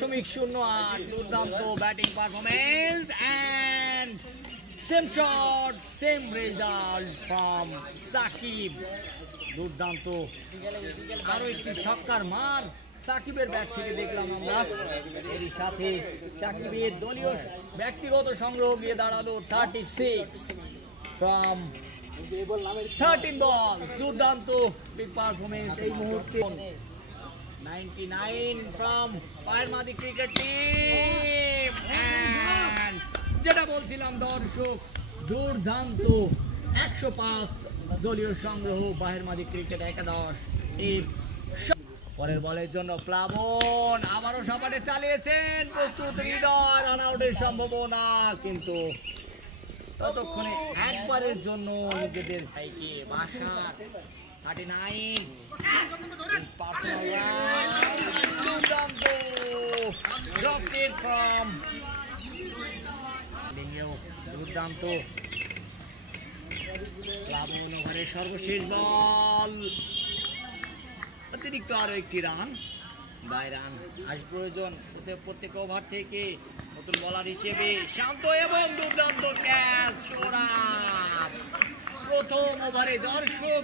.08 দুর্দান্ত batting performance and same shot same result from Shakib. দুর্দান্ত আরো একটি ছক্কার মার সাকিবের ব্যাট থেকে দেখলাম আমরা। এর সাথে সাকিবের দলীয় ব্যক্তিগত সংগ্রহ গিয়ে দাঁড়ালো 36 from 13 বল। দুর্দান্ত বিগ পারফরম্যান্স এই মুহূর্তে 99 from বাহেরমাদি ক্রিকেট টিম। and যেটা বলছিলাম দর্শক, দুর্দান্ত 105 দলীয় সংগ্রহ বাহেরমাদি ক্রিকেট একাদশ টিম। পরের বলের জন্য প্লাবন আবারও সাপাটে চালিয়েছেন, প্রস্তুত হৃদয়, রান আউটের সম্ভাবনা, কিন্তু ততক্ষণে একবারের জন্য নিজেদের চাইকে বাসার 39 personal run, dropped it from দুর্দান্ত প্লাবন ওভারের সর্বশেষ বল, অতিরিক্ত আরো একটি রান, 2 রান আজ প্রয়োজন প্রত্যেক ওভার থেকে। নতুন বলার হিসেবে শান্ত এবং দুর্দান্ত ক্যাচ, প্রথম ওভারে দর্শক